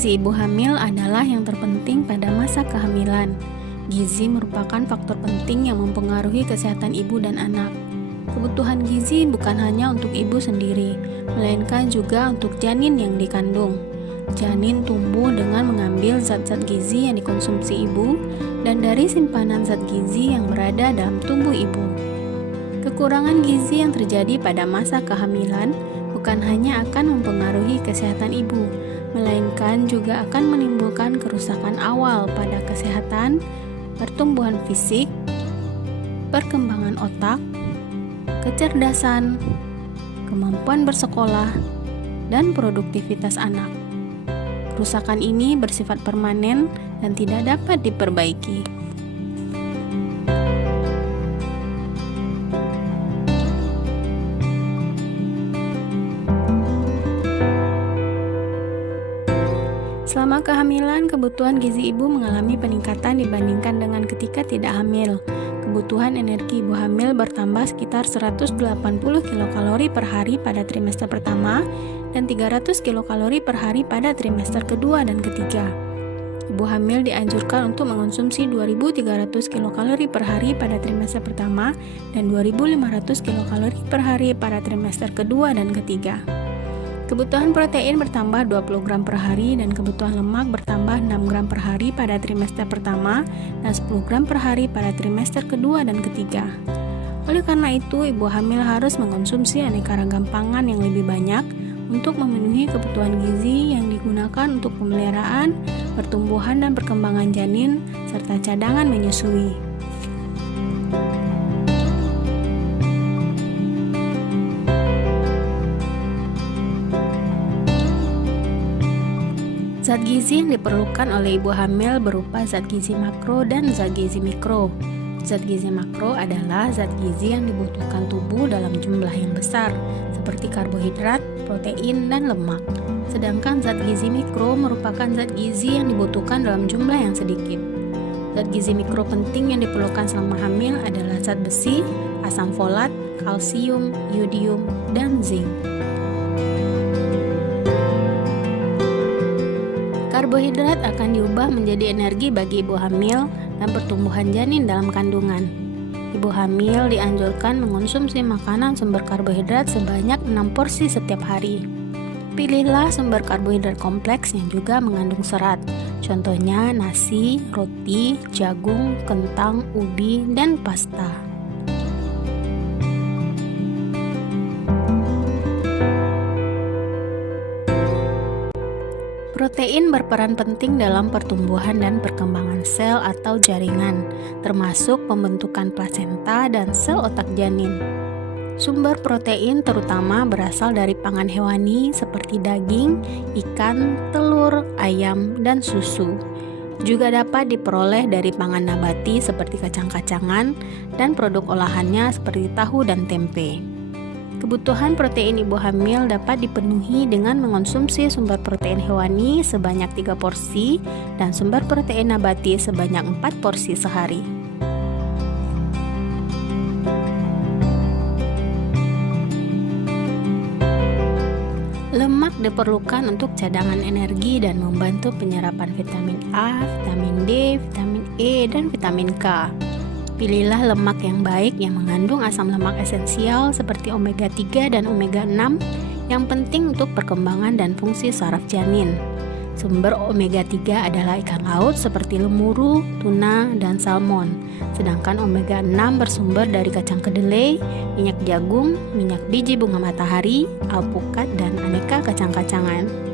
gizi ibu hamil adalah yang terpenting pada masa kehamilan. Gizi merupakan faktor penting yang mempengaruhi kesehatan ibu dan anak. Kebutuhan gizi bukan hanya untuk ibu sendiri, melainkan juga untuk janin yang dikandung. Janin tumbuh dengan mengambil zat-zat gizi yang dikonsumsi ibu dan dari simpanan zat gizi yang berada dalam tubuh ibu. Kekurangan gizi yang terjadi pada masa kehamilan bukan hanya akan mempengaruhi kesehatan ibu, melainkan juga akan menimbulkan kerusakan awal pada kesehatan, pertumbuhan fisik, perkembangan otak, kecerdasan, kemampuan bersekolah, dan produktivitas anak. Kerusakan ini bersifat permanen dan tidak dapat diperbaiki. Selama kehamilan, kebutuhan gizi ibu mengalami peningkatan dibandingkan dengan ketika tidak hamil. Kebutuhan energi ibu hamil bertambah sekitar 180 kilokalori per hari pada trimester pertama dan 300 kilokalori per hari pada trimester kedua dan ketiga. Ibu hamil dianjurkan untuk mengonsumsi 2.300 kilokalori per hari pada trimester pertama dan 2.500 kilokalori per hari pada trimester kedua dan ketiga. Kebutuhan protein bertambah 20 gram per hari dan kebutuhan lemak bertambah 6 gram per hari pada trimester pertama dan 10 gram per hari pada trimester kedua dan ketiga. Oleh karena itu, ibu hamil harus mengonsumsi aneka ragam pangan yang lebih banyak untuk memenuhi kebutuhan gizi yang digunakan untuk pemeliharaan, pertumbuhan dan perkembangan janin, serta cadangan menyusui. Zat gizi yang diperlukan oleh ibu hamil berupa zat gizi makro dan zat gizi mikro. Zat gizi makro adalah zat gizi yang dibutuhkan tubuh dalam jumlah yang besar, seperti karbohidrat, protein, dan lemak. Sedangkan zat gizi mikro merupakan zat gizi yang dibutuhkan dalam jumlah yang sedikit. Zat gizi mikro penting yang diperlukan selama hamil adalah zat besi, asam folat, kalsium, yodium, dan zinc. Karbohidrat akan diubah menjadi energi bagi ibu hamil dan pertumbuhan janin dalam kandungan. Ibu hamil dianjurkan mengonsumsi makanan sumber karbohidrat sebanyak 6 porsi setiap hari. Pilihlah sumber karbohidrat kompleks yang juga mengandung serat. Contohnya nasi, roti, jagung, kentang, ubi, dan pasta. Protein berperan penting dalam pertumbuhan dan perkembangan sel atau jaringan, termasuk pembentukan plasenta dan sel otak janin. Sumber protein terutama berasal dari pangan hewani seperti daging, ikan, telur, ayam, dan susu. Juga dapat diperoleh dari pangan nabati seperti kacang-kacangan dan produk olahannya seperti tahu dan tempe. Kebutuhan protein ibu hamil dapat dipenuhi dengan mengonsumsi sumber protein hewani sebanyak 3 porsi dan sumber protein nabati sebanyak 4 porsi sehari. Lemak diperlukan untuk cadangan energi dan membantu penyerapan vitamin A, vitamin D, vitamin E, dan vitamin K. Pilihlah lemak yang baik yang mengandung asam lemak esensial seperti omega 3 dan omega 6 yang penting untuk perkembangan dan fungsi saraf janin. Sumber omega 3 adalah ikan laut seperti lemuru, tuna, dan salmon. Sedangkan omega 6 bersumber dari kacang kedelai, minyak jagung, minyak biji bunga matahari, alpukat, dan aneka kacang-kacangan.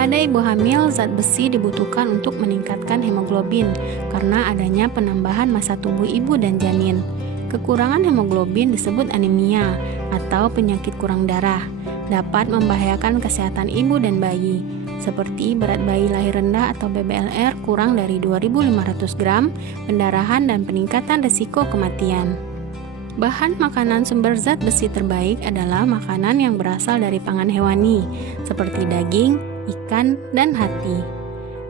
Pada ibu hamil, zat besi dibutuhkan untuk meningkatkan hemoglobin karena adanya penambahan massa tubuh ibu dan janin. Kekurangan hemoglobin disebut anemia atau penyakit kurang darah, dapat membahayakan kesehatan ibu dan bayi, seperti berat bayi lahir rendah atau BBLR kurang dari 2.500 gram, pendarahan, dan peningkatan risiko kematian. Bahan makanan sumber zat besi terbaik adalah makanan yang berasal dari pangan hewani, seperti daging, ikan, dan hati.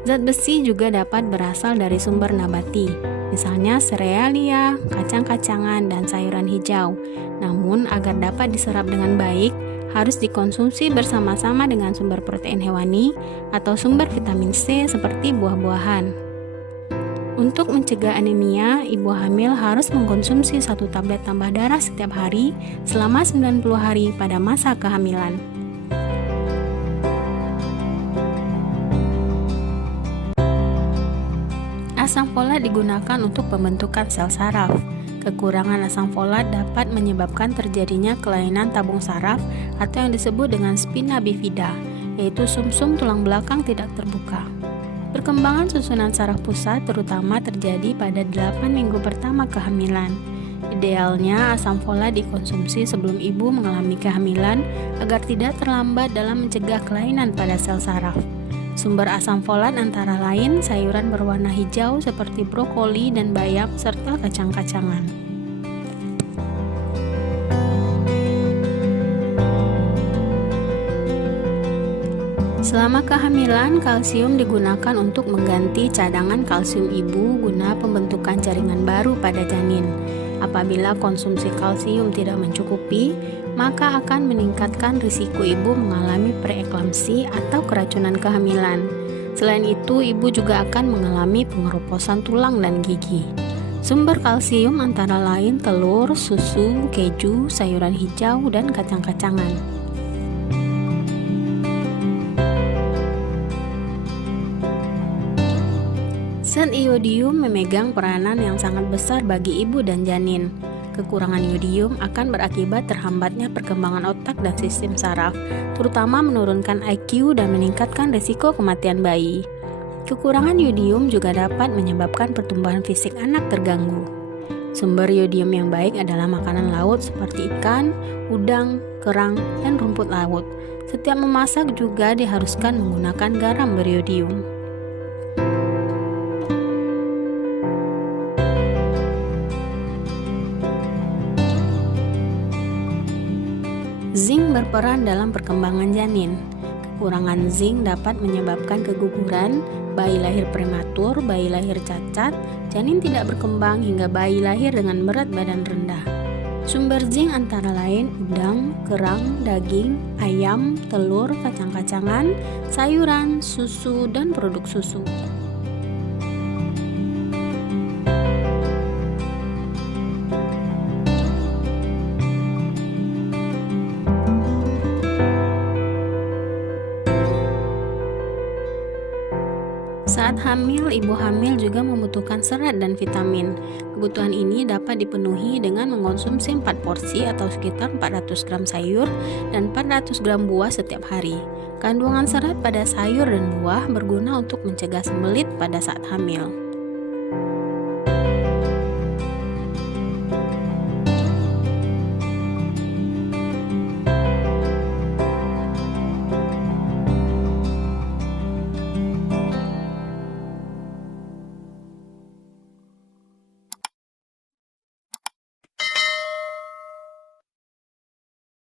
Zat besi juga dapat berasal dari sumber nabati, misalnya serealia, kacang-kacangan, dan sayuran hijau. Namun, agar dapat diserap dengan baik, harus dikonsumsi bersama-sama dengan sumber protein hewani atau sumber vitamin C seperti buah-buahan. Untuk mencegah anemia, ibu hamil harus mengkonsumsi 1 tablet tambah darah setiap hari selama 90 hari pada masa kehamilan. Asam folat digunakan untuk pembentukan sel saraf. Kekurangan asam folat dapat menyebabkan terjadinya kelainan tabung saraf atau yang disebut dengan spina bifida, yaitu sumsum tulang belakang tidak terbuka. Perkembangan susunan saraf pusat terutama terjadi pada 8 minggu pertama kehamilan. Idealnya asam folat dikonsumsi sebelum ibu mengalami kehamilan agar tidak terlambat dalam mencegah kelainan pada sel saraf. Sumber asam folat antara lain sayuran berwarna hijau seperti brokoli dan bayam serta kacang-kacangan. Selama kehamilan, kalsium digunakan untuk mengganti cadangan kalsium ibu guna pembentukan jaringan baru pada janin. Apabila konsumsi kalsium tidak mencukupi, maka akan meningkatkan risiko ibu mengalami preeklamsi atau keracunan kehamilan. Selain itu, ibu juga akan mengalami pengeroposan tulang dan gigi. Sumber kalsium antara lain telur, susu, keju, sayuran hijau, dan kacang-kacangan. Zat iodium memegang peranan yang sangat besar bagi ibu dan janin. Kekurangan iodium akan berakibat terhambatnya perkembangan otak dan sistem saraf, terutama menurunkan IQ dan meningkatkan risiko kematian bayi. Kekurangan iodium juga dapat menyebabkan pertumbuhan fisik anak terganggu. Sumber iodium yang baik adalah makanan laut seperti ikan, udang, kerang, dan rumput laut. Setiap memasak juga diharuskan menggunakan garam beriodium. Zinc berperan dalam perkembangan janin. Kekurangan zinc dapat menyebabkan keguguran, bayi lahir prematur, bayi lahir cacat, janin tidak berkembang hingga bayi lahir dengan berat badan rendah. Sumber zinc antara lain udang, kerang, daging, ayam, telur, kacang-kacangan, sayuran, susu, dan produk susu. Saat hamil, ibu hamil juga membutuhkan serat dan vitamin. Kebutuhan ini dapat dipenuhi dengan mengonsumsi 4 porsi atau sekitar 400 gram sayur dan 400 gram buah setiap hari. Kandungan serat pada sayur dan buah berguna untuk mencegah sembelit pada saat hamil.